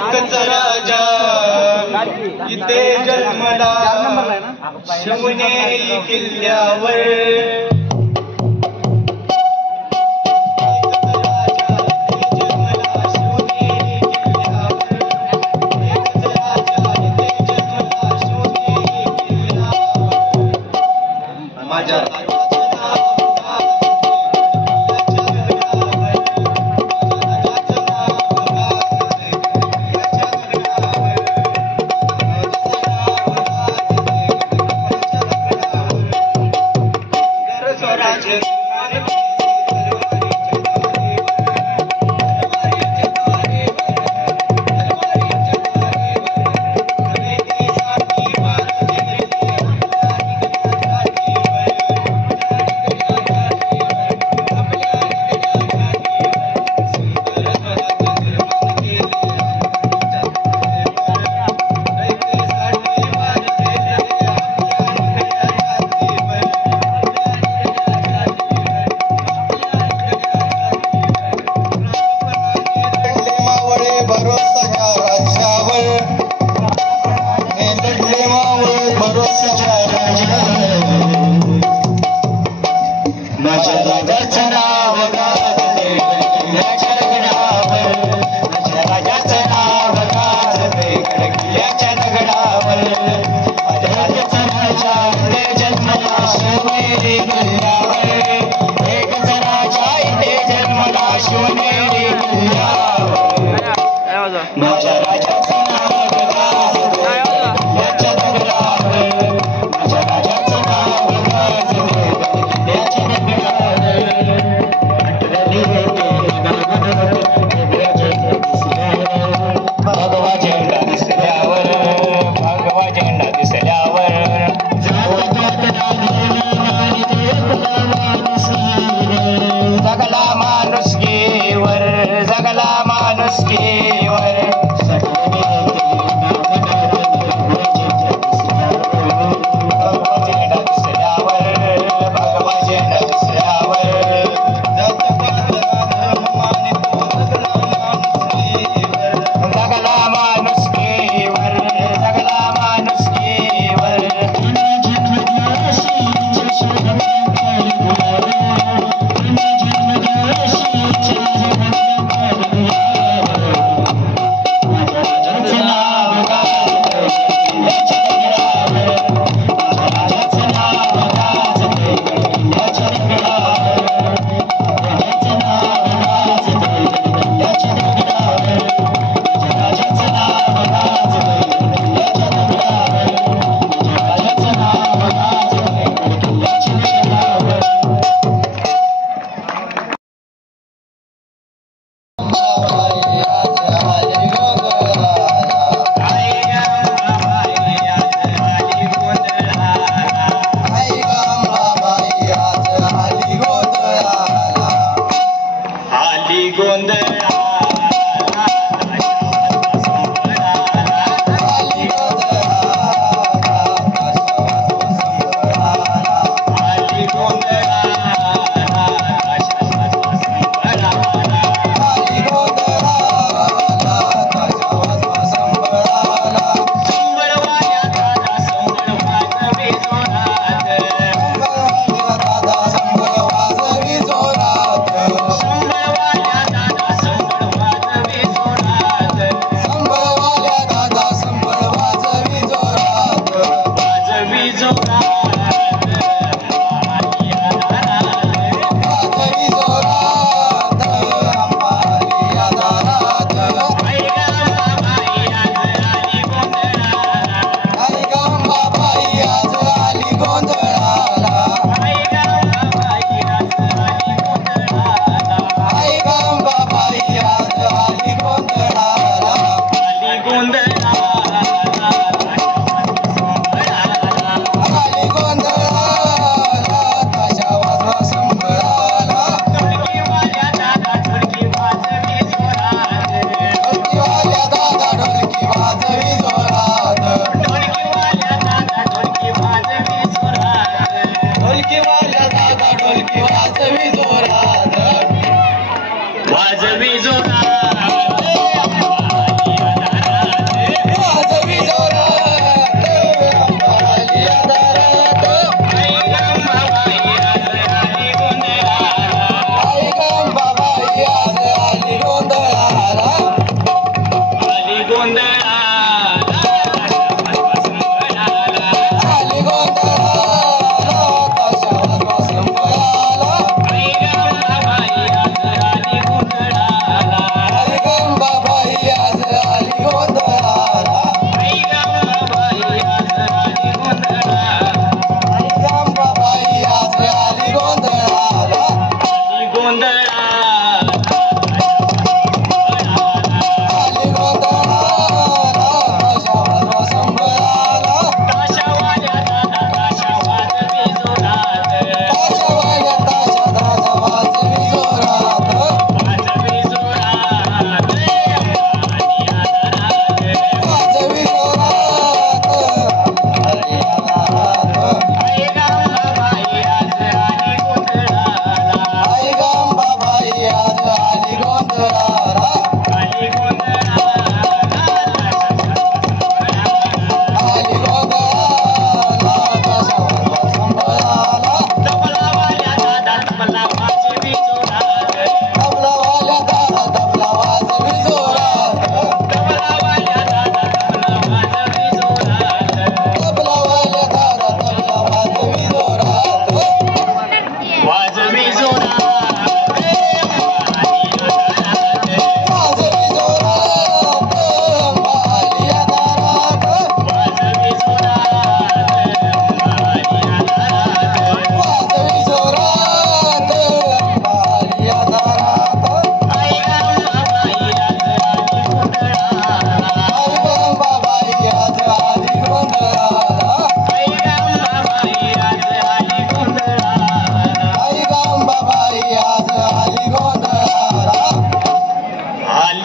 एकच राजा इथे जन्मला शिवनेरी किल्ल्यावर.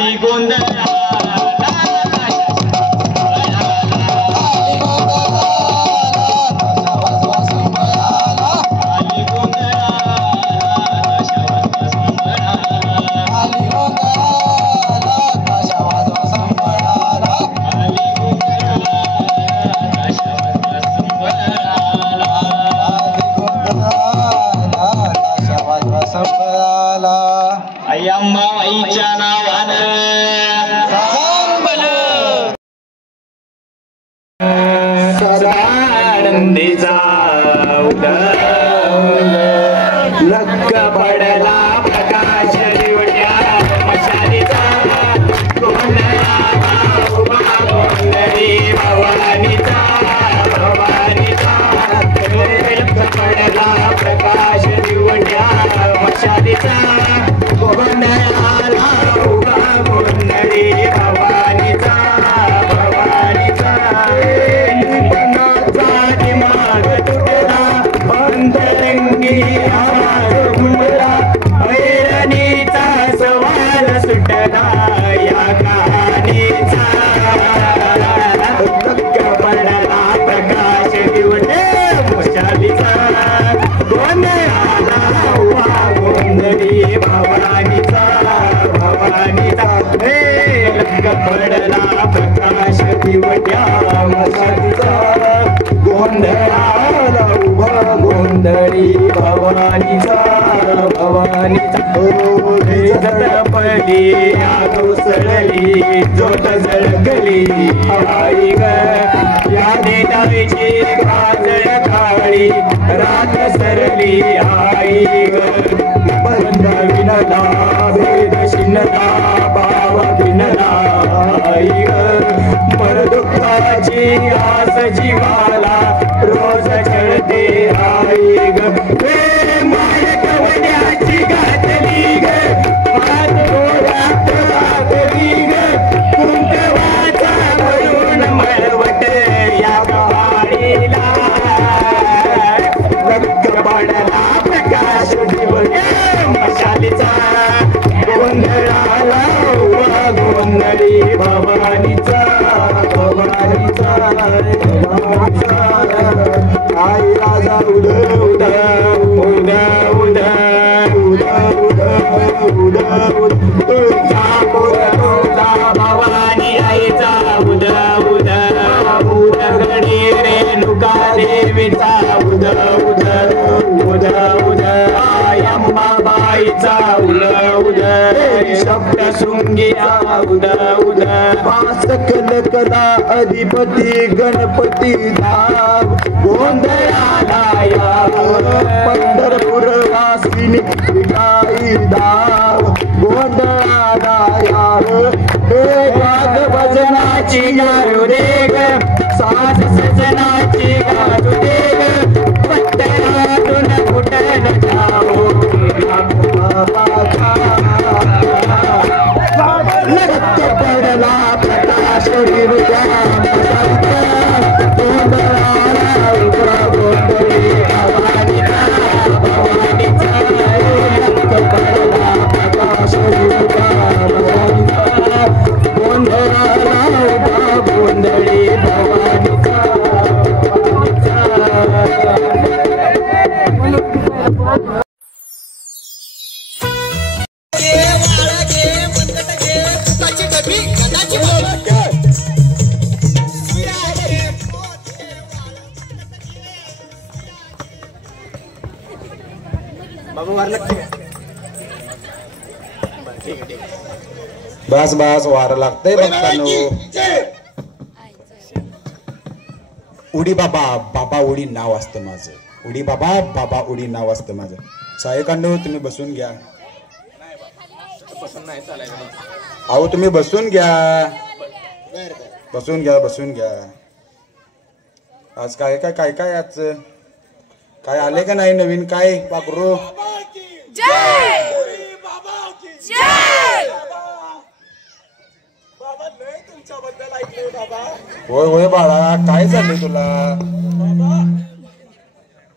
आली गोंधळाला अंबाबाईच्या नावानं सदानंदीचा लक्क पडला प्रकाश दिवट्या मशालीचा गोंधळाला उभा गोंधळी भवानीचा लक्क पडला प्रकाश दिवट्या मशालीचा गोंधळाला उभा गोंधळी भवानीचा दिमाग तुटला अंतरंगी आवाज मुळला ऐरणीचा सवाल सुटला या कहाणीचा पडला प्रकाश दिवटे मशालीचा गोंधळाला उभा गोंधळी भवानीचा पडला प्रकाश दिवट्या मशालीचा गोंधळाला उभा गोंधळी भवानीचा झटपली कोसळली जोत झळकली आई ग या देताची गाजळ काळी रात सरली आई ग बंध विनला भेद शिनला बाबा विनला आई ग परदुःखाची आस जीवाला रोज चढते आई ग माणकवड्याची घातली ग हात डोळ्यात घातली ग कुंकवाचा भरून मळवट या गाडीला रक्त पडला प्रकाश दिवट्या मशालीचा गोंधळाला उभा गोंधळी भवानीचा आई राजा उड उड उड उड उड उड उड भवानी आईचा उद उद उद गडी रेणुका देवीचा उद उद उद उद अंबाबाईचा उद उद शब्द शृंगीचा उद उद पास कला अधिपती गणपती धाम गोंधळाला या पंढरपूर वासिनी गाई धाम गोंधळाला या हे गाग भजनाची गारू दे ग साज सजनाची गारू दे ग पट्टरातून कुठं जाओ लगत पडला प्रकाश दिवट्या गोंधळाला उभा गोंधळी भवानीचा लगत पडला प्रकाश दिवट्या भवानीचा गोंधळाला उभा गोंधळी भवानीचा बस बस वार लागतंय बघतानो उडी बाबा बाबा उडी नाव असतं माझं उडी बाबा बाबा उडी नाव असतं माझं सहाय्यकांनो तुम्ही बसून घ्या अहो तुम्ही बसून घ्या बसून घ्या बसून घ्या आज काय काय काय काय आज काय आले का नाही नवीन काय पाखरू होय होय बाळा काय झालं तुला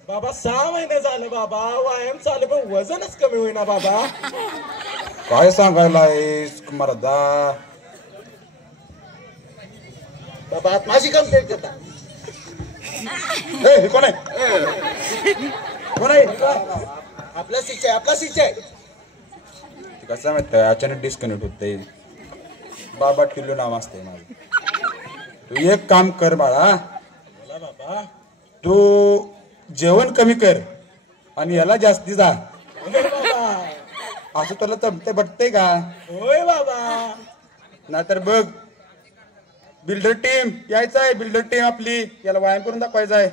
बाबा 6 महिने झालं बाबा व्यायाम चालू पण वजनच कमी होईना बाबा काय सांगायला आहेस मर्दा? बाबा माझी कंप्लेंट करता. हे कोण आहे? कोण आहे? आपला शिक्षा आहे, आपला शिक्षा आहे. कसं माहित अचानक डिस्कनेक्ट होते. बाबा टिल्लू नाव असते माझं. तू एक काम कर बाळा, बाबा तू जेवण कमी कर आणि याला जास्ती जा. असं तुला तमते बटते का? होय बाबा. नाहीतर बघ बिल्डर टीम यायचं आहे. बिल्डर टीम आपली याला व्यायाम करून दाखवायचा आहे.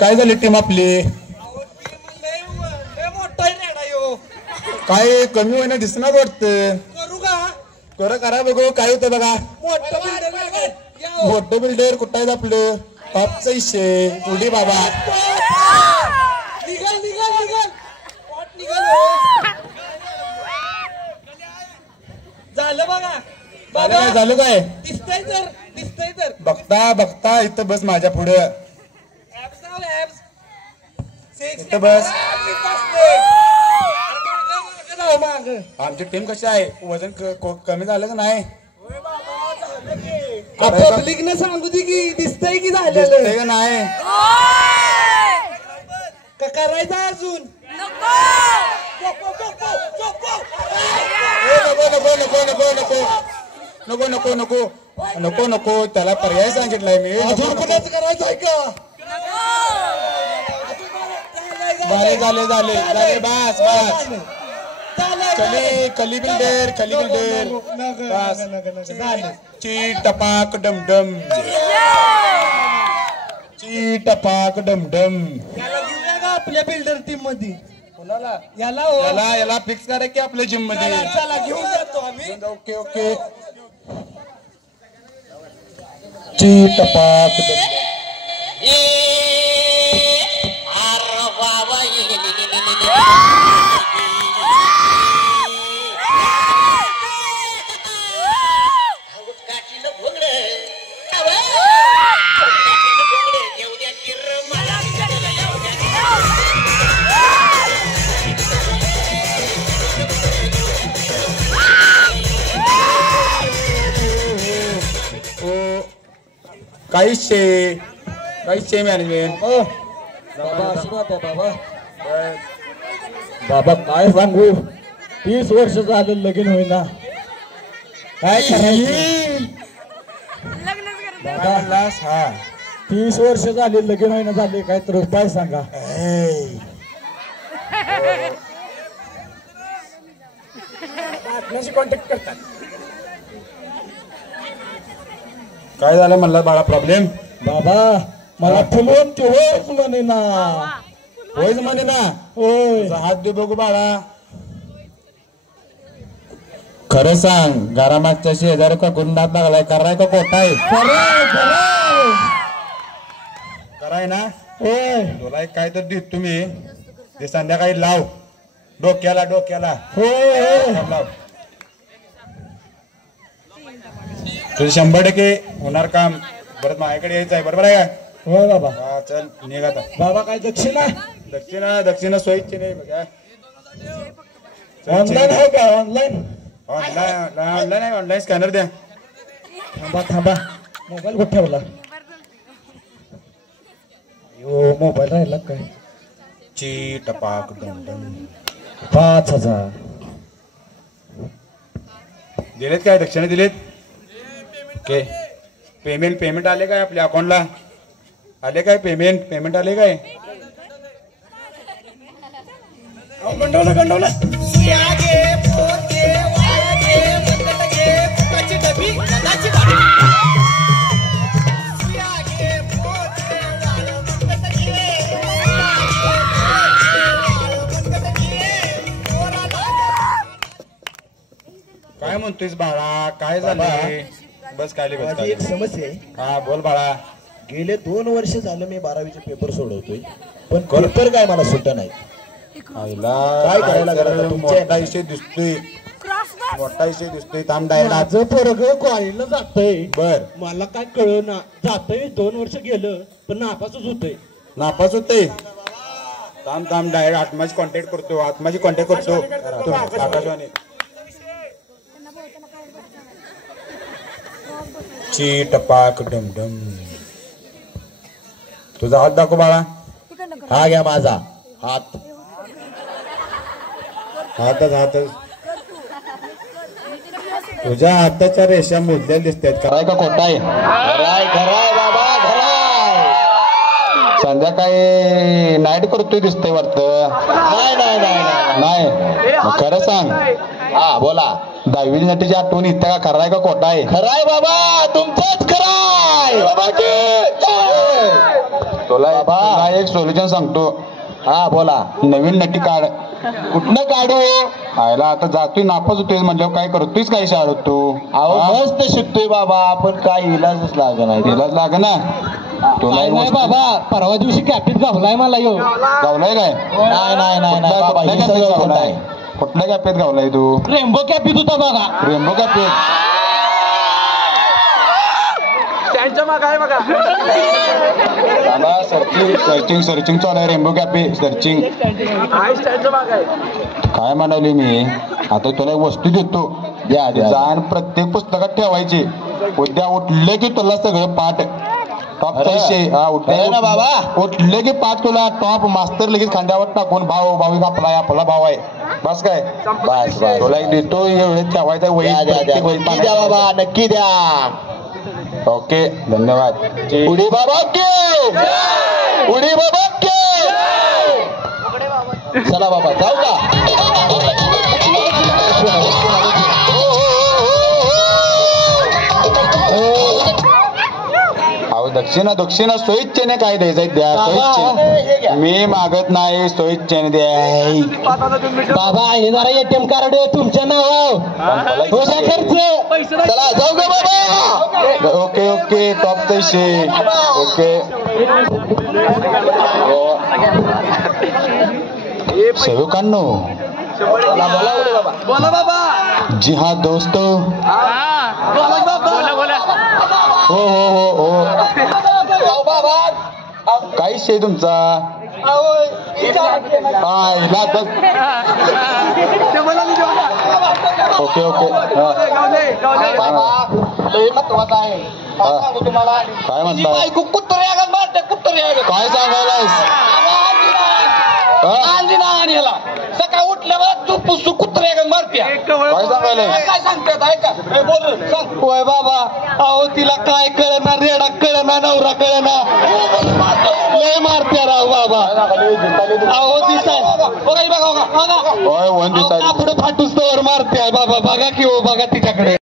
काय झाले टीम आपली? काय कमी होईना दिसणार वाटतं. करू का? करा बघू काय होतं बघा. मोठं बिल्डर कुठं आहेत आपलं? टॉपचा इशे उडी बाबा. निघाल निघाल निघाल पॉट निघाल. झालं बघा. झालं काय? दिसतंय तर बघता इथं बस माझ्या पुढं. इथं बस. आमची टीम कशी आहे? वजन कमी झालं का नाही? पब्लिक ने सांगू दे की दिसतंय की झालेलं दिसतंय का नाही? का करायचं अजून? नको त्याला पर्याय सांगितलाय मी. अजून कुणाच करायचं आहे का? झाले बस. कली बिल्डर बस. ची टपाक डमडम. याला घेऊया का आपल्या बिल्डर टीम मध्ये? कोणाला? याला याला फिक्स करा की आपल्या जिम मध्ये. चला घेऊन जातो आम्ही. ओके. ची टपाक डमडम. काहीच मॅनेजमेंट. बाबा काय सांगू, 30 वर्ष झालं लगीन होईना. काय करायचं बाबा? हा 30 वर्ष झाले लगीन होईना झाले. काय तर उपाय सांगा. कॉन्टॅक्ट करतात. काय झालं म्हणला बाळा प्रॉब्लेम? बाबा मला फुलवून ते होयच म्हणे ना. होय. हात दे बघू बाळा. खरं सांग, घरामागच्या शेजारी का गुन्हा लागलाय? कराय का खोटा आहे? कराय ना. होय तुला एक काय तर देत तुम्ही ते संध्याकाळी लाव डोक्याला. होय लाव. तुझं 100% होणार काम. परत माझ्याकडे यायचं आहे, बरोबर आहे का? होय बाबा. हा चल निघ आता. बाबा काय दक्षिणा सोयीची नाही बघा. ऑनलाईन आहे का? ऑनलाईन स्कॅनर द्या. थांबा मोबाईल कुठे ठेवला? मोबाईल राहिला काय? ची टपाक डमडम. 5000 दिलेत काय? दक्षिणा दिलेत? ओके. पेमेंट आले काय आपल्या अकाउंटला? आले काय पेमेंट आले काय? गंडवलं काय म्हणतोयस बाळा? काय झालंय? बस काय माझी एक समस्या आहे. हा बोल बाळा. गेले 2 वर्ष झालं मी 12वीचे पेपर सोडवतोय, पण पेपर काय मला सुट्टा नाही. काय करायला लागलं? मोठा विषय दिसतोय, मोठा विषय दिसतोय. थांब डायला. माझं पोरग कॉलेजला जातंय. बर मला काय कळना. जातंय 2 वर्ष गेलं पण नापासच होतंय. नापास होते. थांब डायरेक्ट आत्माची कॉन्टॅक्ट करतो. आकाशवाणी. ची टपाक डमडम. तुझा हात दाखव बाळा. हा घ्या माझा हात. हातच तुझ्या हाताच्या रेषा मोजल्या दिसतात. खराय का खोटा आहे? घराय बाबा घराय. संध्याकाळी नाईट करतोय दिसतंय वाटतं. नाही मग खरं सांग. हा बोला. 10वी नटीची आठवण इथं का? खराय का खोटा आहे? खराय बाबा, तुमचंच खराय. तुला एक सोल्युशन सांगतो. हा बोला. नवीन नटी काढ. कुठनं काढू? आयला आता जातोय नापास होतोय म्हणजे काय करतोयस? काय शाळेत तू? अहो मस्त शिकतोय बाबा, पण काय इलाजच लागणार. तिलाच लाग ना. तुला नाही बाबा, परवा दिवशी कॅपिट गावलाय मला यो. गावलाय काय? नाही बाबा, हे सगळं खोटं आहे. कुठल्या कॅपेत गावलाय तू? रेम्बो कॅपिट होता बघा. रेम्बो कॅपेत. सर्चिंग चालू आहे. Rainbow cafe searching. काय म्हणाली मी? आता तुला एक वस्तू देतो. जाण प्रत्येक पुस्तकात ठेवायची. उद्या उठले की तुला सगळं पाठ. टॉपचा विषय. हा ना बाबा. उठले की पाठ तुला टॉप. मास्तर लगेच खांद्यावर टाकून भाऊ आपला भाऊ आहे. बस काय? बस तुला एक देतो. एवढं ठेवायचं वही. नक्की द्या बाबा, नक्की द्या. ओके धन्यवाद. उडी बाबा के. उडी बाबा के. चला बाबा जाऊ का? अहो दक्षिणा स्वइच्छेने काय द्यायचं द्या. स्वइच्छेने मी मागत नाही. स्वइच्छेने द्या. बाबा हे जरा ATM कार्ड तुमच्या नावावर. खर्च. चला जाऊ का बाबा? ओके टॉप पैसे. ओके सेवकांनो. बोला बाबा. जी हाँ दोस्तों. हो काय विषय तुमचा? ओके महत्वाचा आहे. तुम्हाला काय म्हणताय? कुत्रे काय सांगायलास? सकाळ उठल्यावर तू पुसू कुत्रे मारत्या. काय सांगायलाय? काय सांगतात ऐका. बोल सांग. होय बाबा. अहो तिला काय कळना, रेडा कळना, नवरा कळना, लय मारत्या राव बाबा. अहो दिसाय होय वन दिसाय. पुढे फाटूस तर मारत्या बाबा. बघा की हो, बघा तिच्याकडे.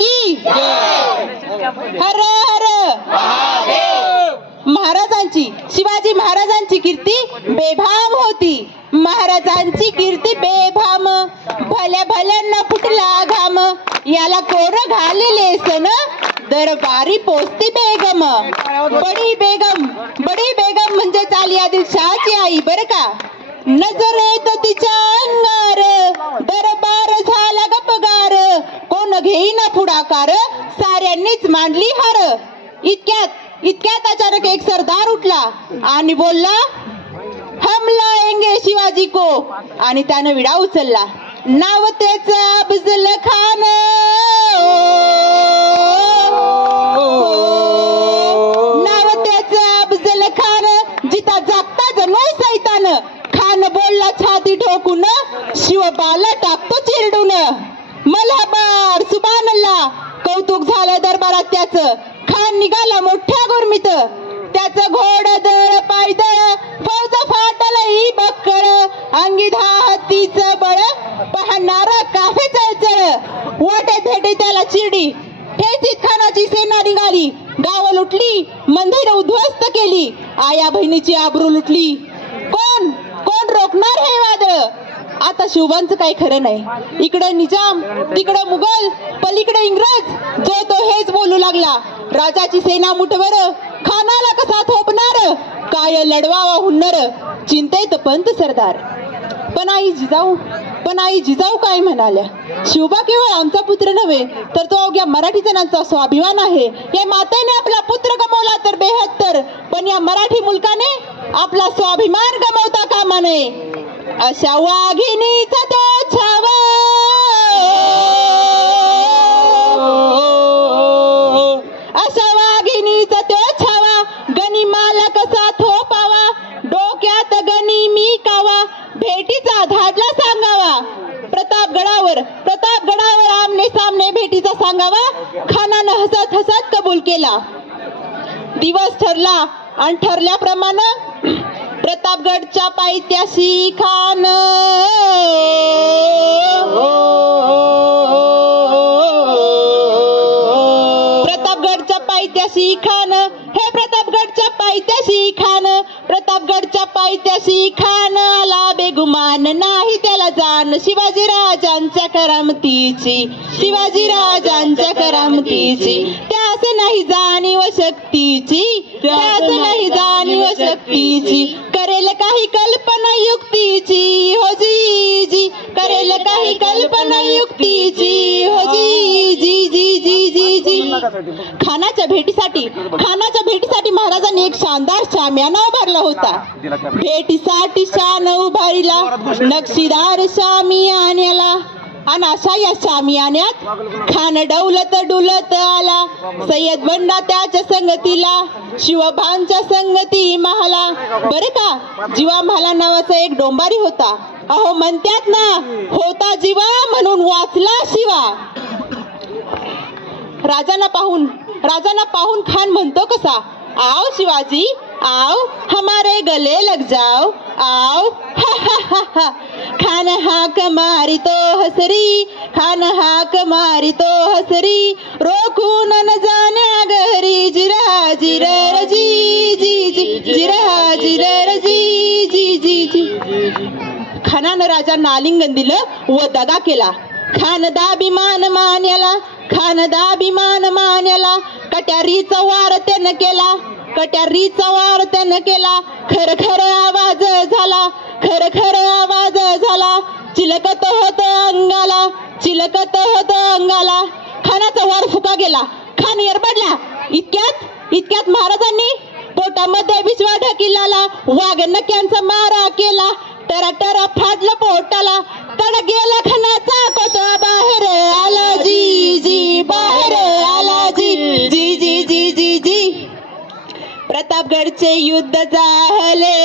की हर हर महाराजांची शिवाजी महाराजांची कीर्ती बेभाम होती. महाराजांची कीर्ती बेभाम भल्या भल्यांना फुटला घाम. याला कोण घालेले सन दरबारी पोचती बेगम. बडी बेगम म्हणजे चाली आदिलशहाची आई बर का. नजर येत तिच्या अंगार दरबार झाला गपगार. कोण घेईना पुढाकार साऱ्यांनीच मांडली हार. इतक्यात अचानक एक सरदार उठला आणि बोलला हम लाएंगे शिवाजी को. आणि त्यानं विडा उचलला. नाव त्याचं अफजल खान. नाव त्याचं अफजल खान. जिता जागता जणू सैतान. खान बोलला छाती ठोकून शिवबाला टाकतो चिरडून. मलाबार सुभानअल्लाह कौतुक झालं दरबारात त्याचं. खान निघाला मोठ्या गुरमीत. त्याचं घोडदळ पायदळ फौज फाटलही बक्कळ. अंगी 10 हत्तीचं बळ पाहणारा काफे चळचळ. वाटे भेटे त्याला चिरडी ठेचीत खानाची सेना निघाली. गाव लुटली मंदिर उद्ध्वस्त केली. आया बहिणीची आबरू लुटली. कोण रोखणार हे वादळ. आता शिवबांचं काही खरं नाही. इकडे निजाम तिकडे मुघल पलीकडे इंग्रज. जो तो हेच बोलू लागला. राजाची सेना मुठवर खानाला कसा थोपणार. काय लढवावा हुन्नर चिंतेत पंत सरदार. पण आई जिजाऊ काय म्हणाल्या. शिवबा केवळ आमचा पुत्र नव्हे तर तो अवघ्या मराठी जणांचा स्वाभिमान आहे. या मातेने आपला पुत्र गमावला तर 72 पण या मराठी मुलकाने आपला स्वाभिमान गमावता कामा नये. अशा वाघिणीचा तो छावा. अशा वाघिणीचा तो छावा. गनिमाला कसा थोपावा. डोक्यात गणी मी कावा. भेटीचा धाडला सांगावा. प्रतापगडावर आमने सामने भेटीचा सांगावा. खानानं हसत कबूल केला. दिवस ठरला आणि ठरल्याप्रमाणे प्रतापगडच्या पायथ्याशी खान. प्रतापगडच्या पायथ्याशी खान. हे प्रतापगडच्या पायथ्याशी खान. प्रतापगडच्या पायथ्याशी खान आला बेगुमान नाही त्याला जाण. शिवाजी राजांच्या करामतीची. शिवाजी राजांच्या करामतीची. त्यास नाही जाणीव शक्तीची. त्यास नाही जाणीव शक्तीची. करेल काही कल्पना युक्तीची हो जी. करेल काही कल्पना युक्तीची हो जी. खानाच्या भेटीसाठी महाराजांनी एक शानदार शामियाना उभारला होता. भेटीसाठी शान उभारला नक्षीदार शामियान्याला. आणि अशा या शामियान्यात खान डुलत आला. सय्यद बंडा त्याच्या संगतीला. शिवबांच्या संगती महाला. बरे का जीवा महाला नावाचा एक डोंबारी होता. अहो म्हणतात ना होता जीवा म्हणून वाचला शिवा. राजांना पाहून खान म्हणतो कसा. आओ शिवाजी आओ हमारे गले लग जाओ आओ. खान हाक मारी तो हसरी. खान हाक मारी तो हसरी. रोखून न जाण्या घरी. जिरा जिरर जी. जिरा जिरर जी. खानानं राजांना आलिंगन दिलं व दगा केला. खान दाभिमान मान्याला. कट्यारीचा वार त्यानं केला. खर आवाज झाला. चिलकत होत अंगाला. खानाचा वार फुका गेला. खान एरबडला. इतक्यात महाराजांनी पोटामध्ये विश्वा ढकिलाला. वाघ नक्यांचा मारा केला. टरा फाडलं पोटाला. तड गेला खानाचा कोता बाहेर आला जी. बाहेर आला जी. प्रतापगडचे युद्ध झाले.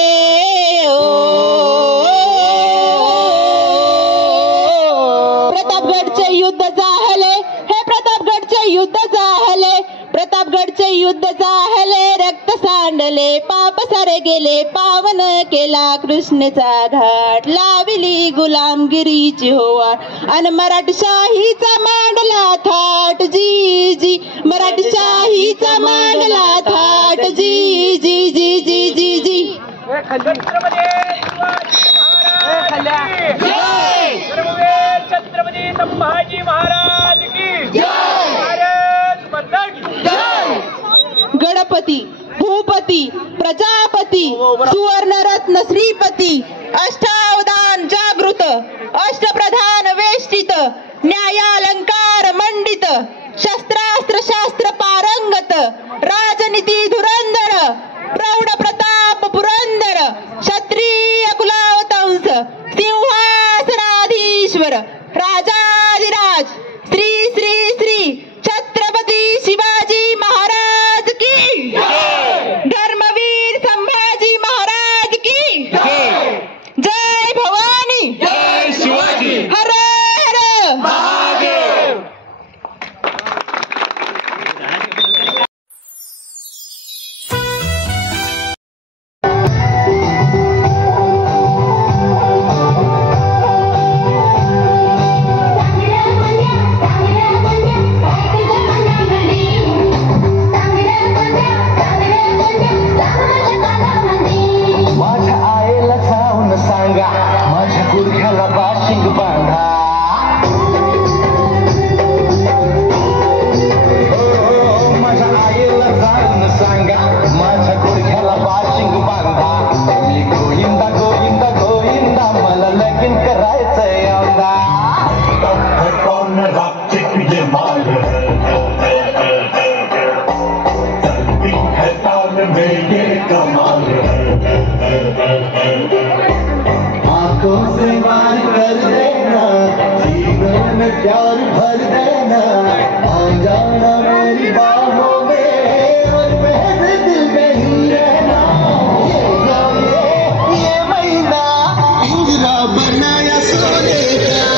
प्रतापगडचे युद्ध झाले. रक्त सांडले पाप सारे गेले पावन केला कृष्णेचा घाट लाविली गुलामगिरीची होवाट अन मराठशाहीचा मांडला थाट जी जी मराठशाहीचा मांडला थाट जी जी जी जी जी जी छत्रपती संभाजी महाराज की भारत माता की गणपती भूपती प्रजापती सुवर्णरत्न श्रीपती अष्टावधान जागृत अष्टप्रधान वेष्टित न्यायालंकार मंडित शस्त्रास्त्र शास्त्र पारंगत राजनीती धुरंधर प्रौढ प्रताप पुरंदर क्षत्रिय कुलावतंस सिंहासनाधीश्वर राजाधिराज श्री श्री श्री छत्रपती शिवाजी महाराज की धर्मवीर संभाजी महाराज की जय भवानी जय शिवाजी हर हर महादेव माझ्या आईला जाऊन सांगा माझ्या गुडघ्याला बाशिंग बांधा माझ्या आईला जाऊन सांगा माझ्या गुडघ्याला बाशिंग बांधा मी गोविंदा गोविंदा गोविंदा मला लगीन करायचंय यंदा आंखों से वार कर देना जीवन में प्यार भर देना आ जाना मेरी बाहों में और मेरे दिल में ही रहना ये महीना पिंजरा बनाया सोने का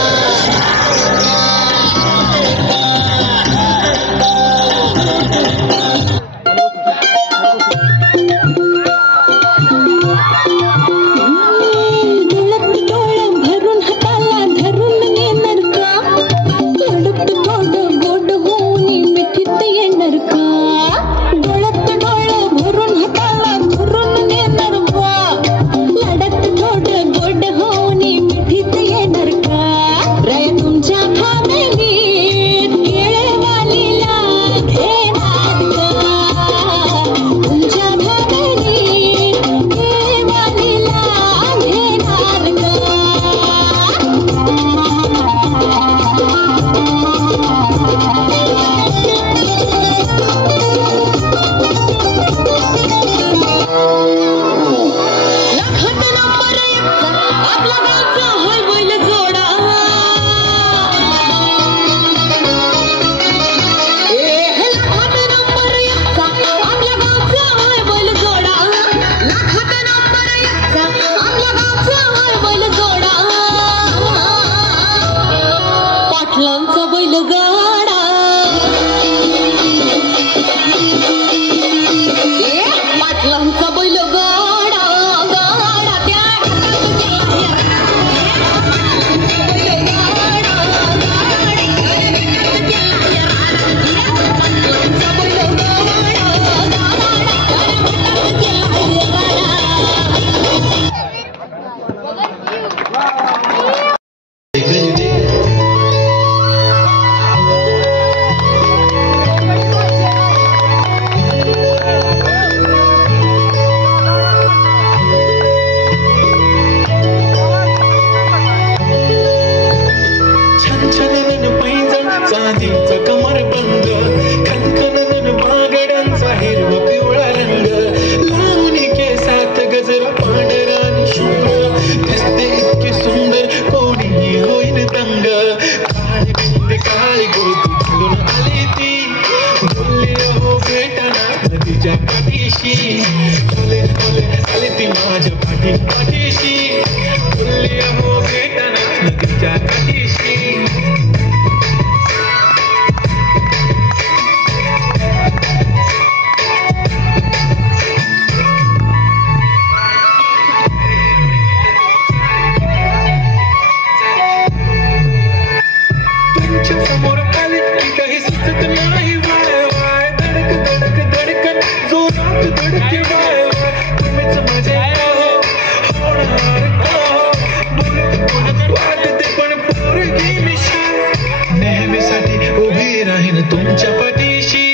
तुमच्या पाठीशी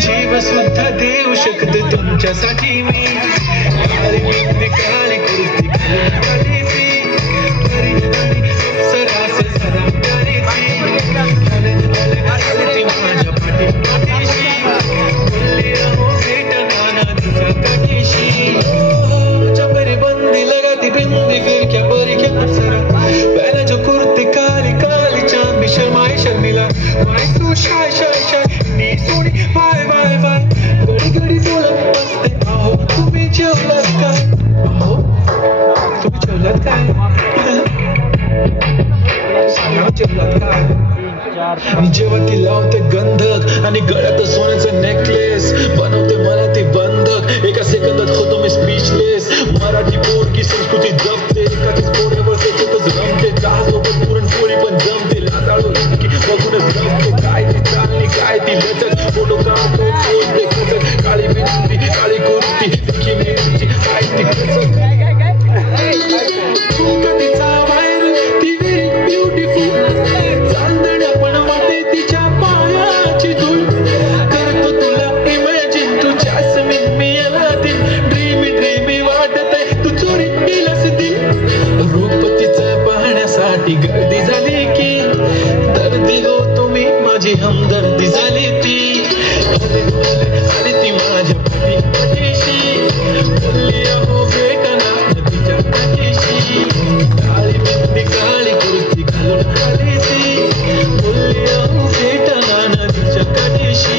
जीव सुद्धा देऊ शकते तुमच्यासाठी मी काळी बिंदी काळी कुर्ती घालून आली ती आणि सरास सराम करी ती माझ्या पाठीशी बोलली अहो भेटना ना तुझ्या काठीशी चपरी बंदी लगाती बिंदी फिर क्या परी क्या सरा पहले जो कुर्ती काली काली चांदी शर्माई शर्मिला माय तू शाय शाय शाय नी सोनी बाय बाय बाय घडी घडी बोलत बसते अहो तुम्ही जेवलात काय अहो तुम्ही जेवलात काय जेवलात काय जेव्हा ती लावते गंधक आणि गळ्यात सोन्याचं नेकलेस बनवते मला ती बंधक एका सेकंदात होतो मी स्पीचलेस मराठी पोरगी संस्कृती जपते एकाच पोऱ्यावर त्याच्यातच रमते चहासोबत पुरणपोळी पण जमते लाताळू की बघूनच जमते काय ती चालली काय ती लचक फोटो काढतो पोज देखत काळी बिंदी काळी कुर्ती देखी मिरची काय ती कचक तिचा व्हायरल ती व्हेरी ब्युटिफुल चांदण्या पण वाटे तिच्या पायाची धूळ करतो तुला इमॅजिन तू जास्मिन मी याला दिन ड्रीमी ड्रीमी वाटत तू चोरी केलंस दिन रूपतीचं पाहण्यासाठी गर्दी झाली की दर्दी हो तुम्ही माझी हमदर्दी झाली ती आणि ती माझ्या पाठीशी बोलली अहो भेटना तिच्या पाठीशी काळी बिंदी काळी कुर्ती घालून आली ती बोलली अहो भेटना ना तिच्या काठीशी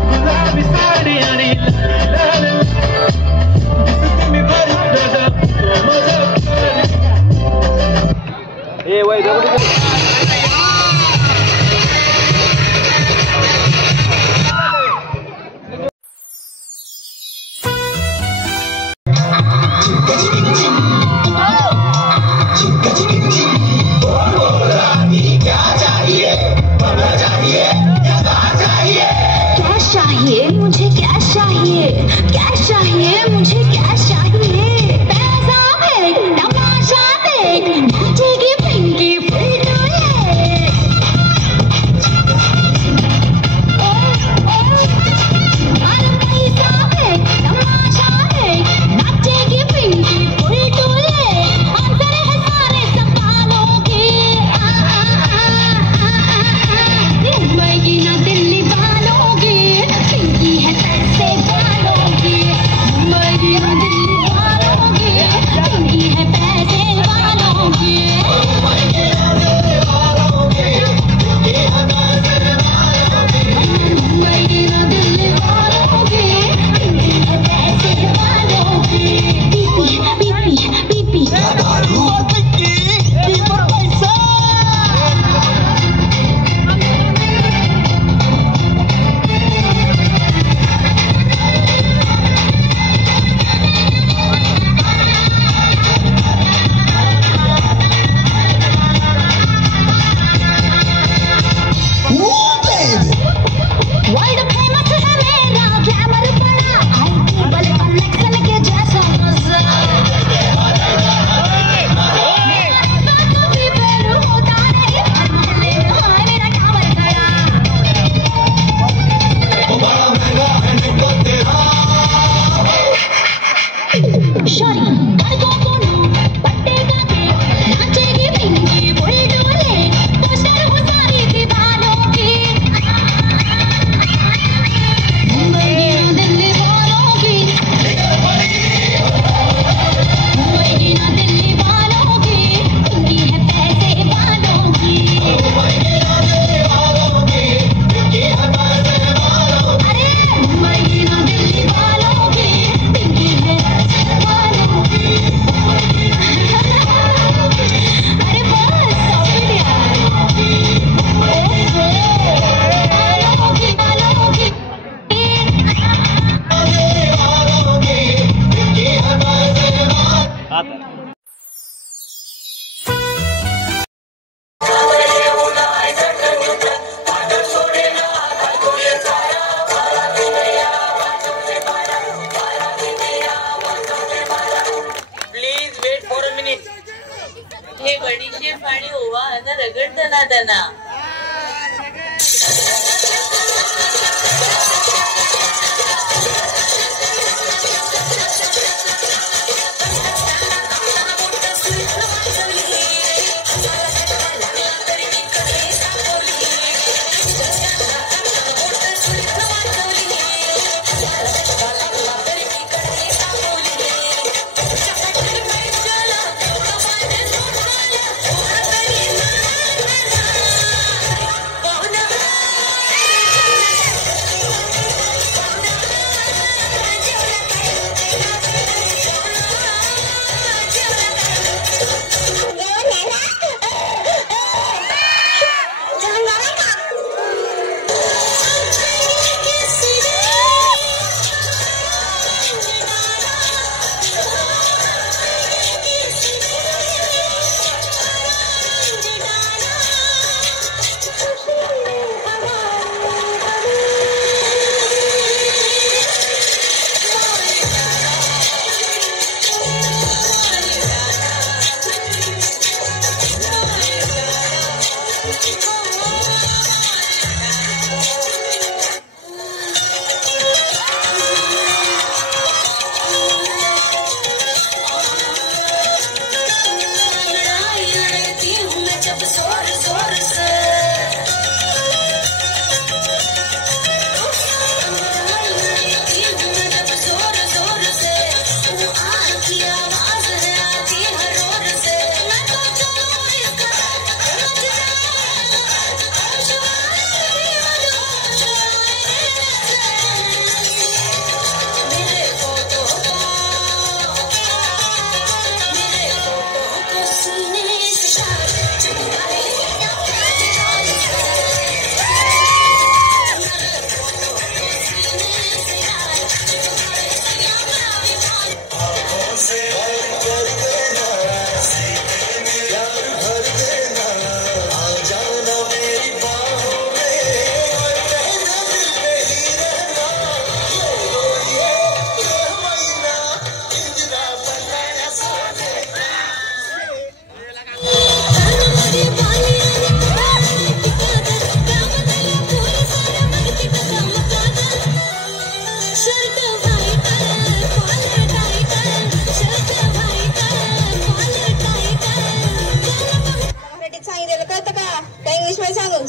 Guलाबी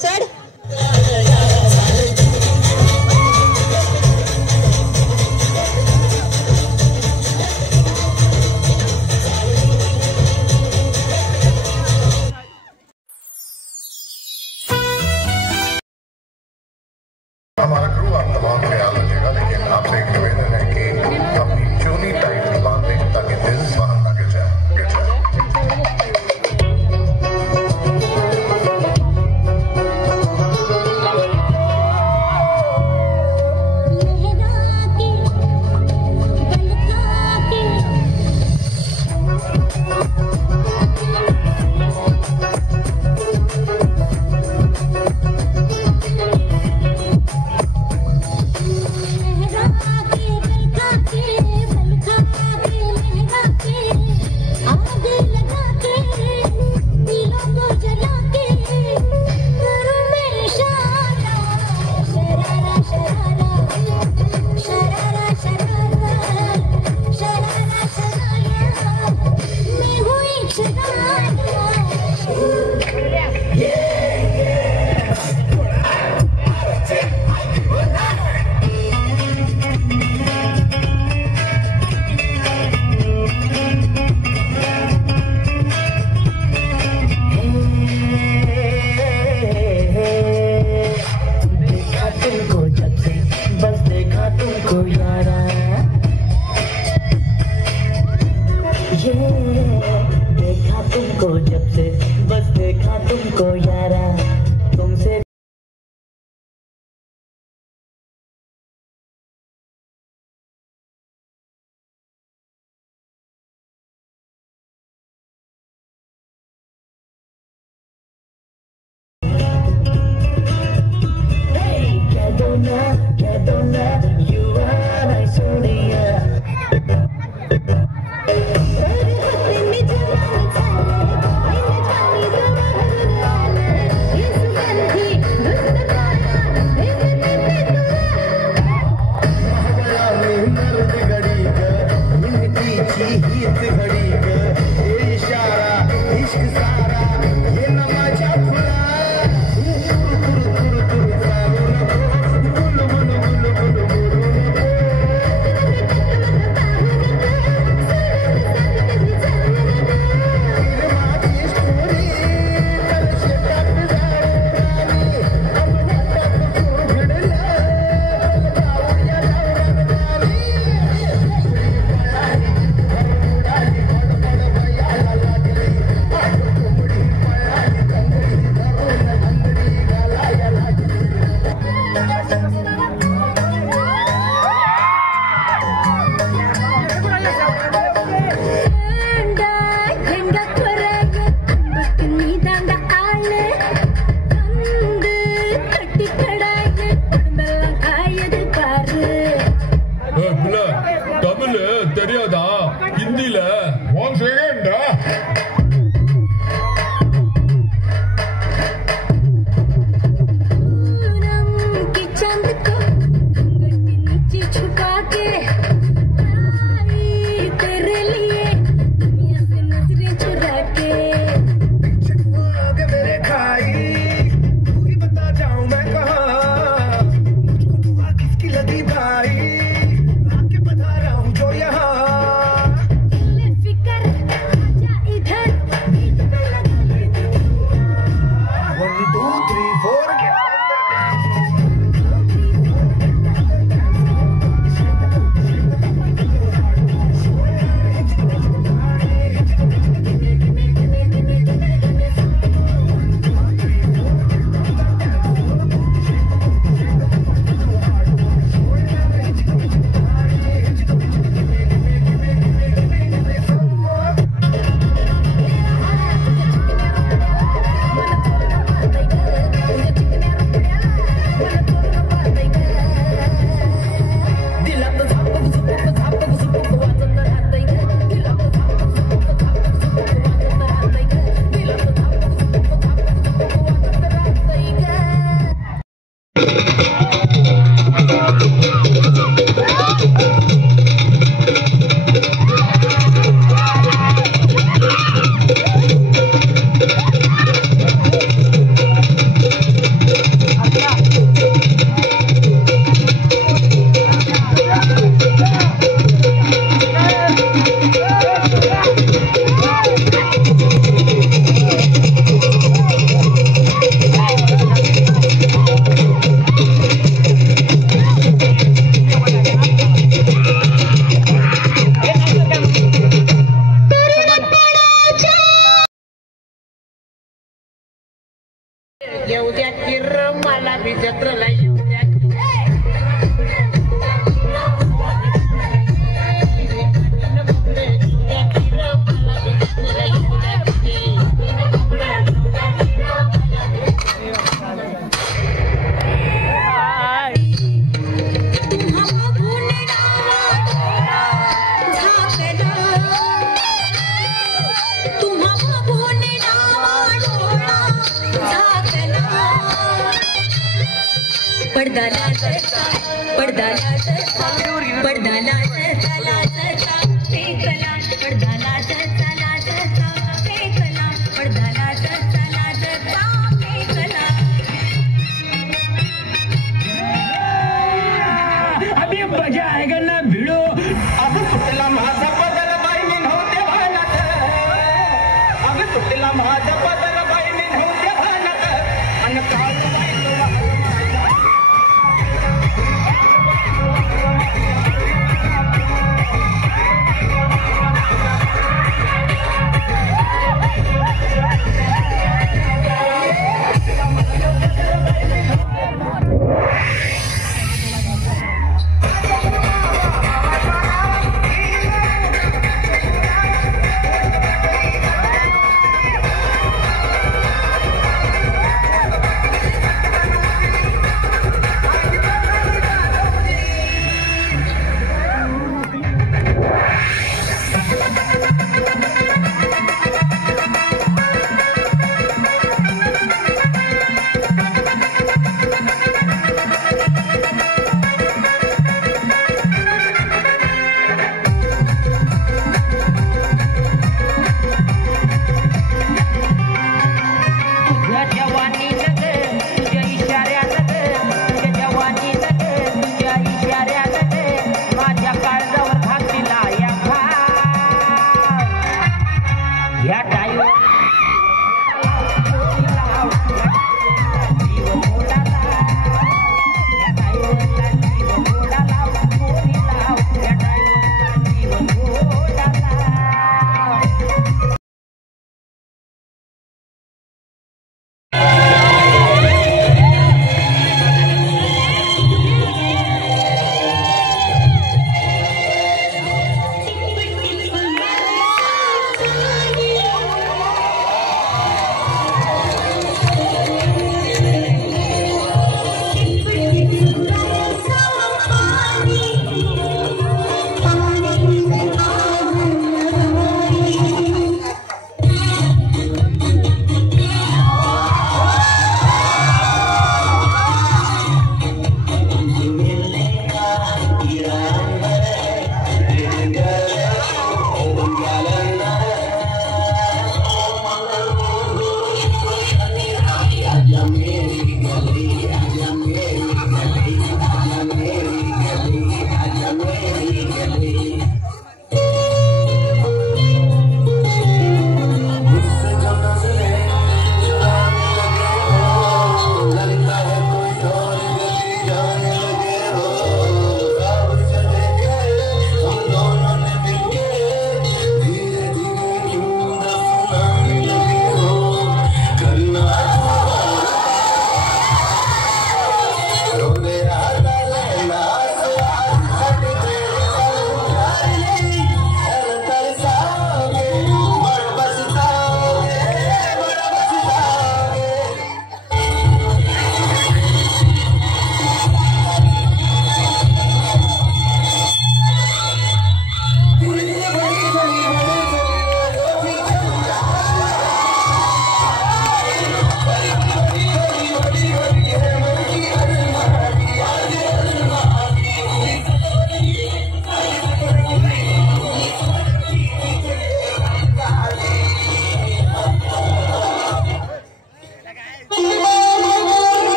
सड हमारा क्रू आप तमाम ख्याल रखेगा, लेकिन आपसे एक निवेदन है कि अपनी चोली टाइट बांध दें ताकि दिल बाहर ना गिर जाए। देखा तुमको जब से बस देखा तुमको यारा तुमसे कह दो ना you are my sonia தெரியாதா ஹிந்தில ஒன் செகண்ட் येऊ द्या किर मला बी जत्रेला येऊ द्या अभी मजा आएगा ना भिडो अब तुटला माझा पदर बाई मी नव्हते भानात अब तुटला माझा पदर बाई मी नव्हते भानात अन काळू बाई तुला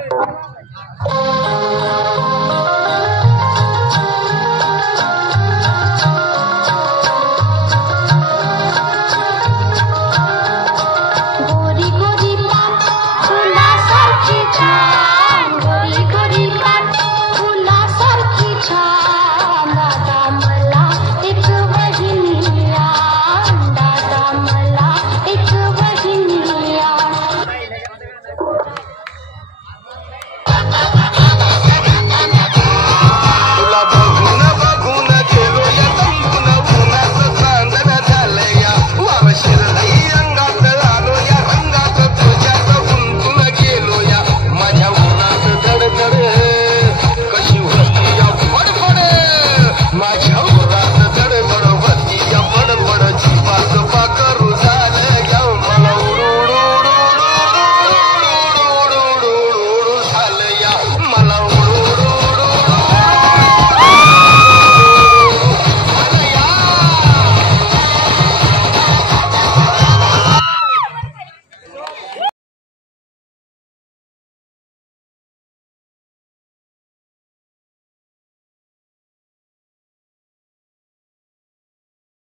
रे